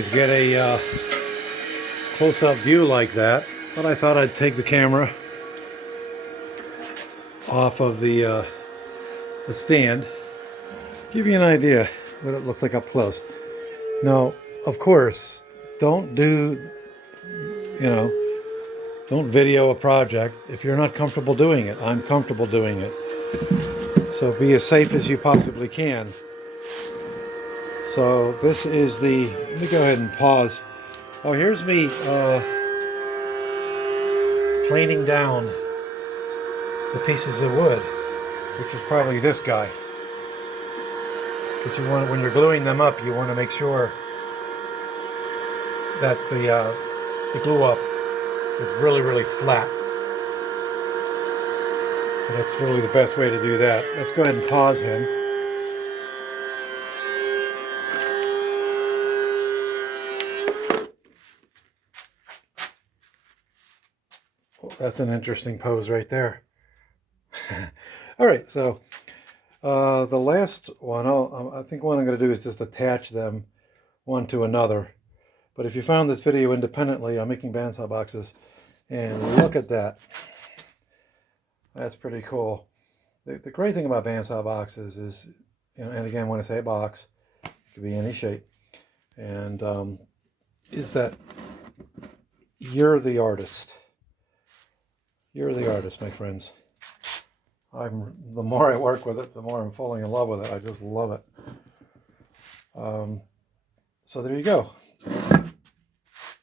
always get a close-up view like that, but I thought I'd take the camera off of the stand, give you an idea what it looks like up close. Now, of course, don't don't video a project if you're not comfortable doing it. I'm comfortable doing it. So be as safe as you possibly can. So this is let me go ahead and pause. Oh, here's me planing down the pieces of wood, which is probably this guy. Because when you're gluing them up, you want to make sure that the glue up is really, really flat. So that's really the best way to do that. Let's go ahead and pause him. Oh, that's an interesting pose right there. All right, so the last one, I think what I'm going to do is just attach them one to another. But if you found this video independently, I'm making bandsaw boxes, and look at that. That's pretty cool. The great thing about bandsaw boxes is, and again, when I say box, it could be any shape, and is that you're the artist. You're the artist, my friends. The more I work with it, the more I'm falling in love with it. I just love it. So there you go.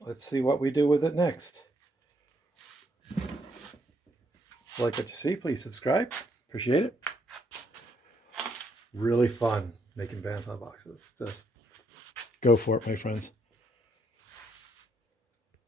Let's see what we do with it next. Like what you see, please subscribe. Appreciate it. It's really fun making bandsaw boxes. Just go for it, my friends.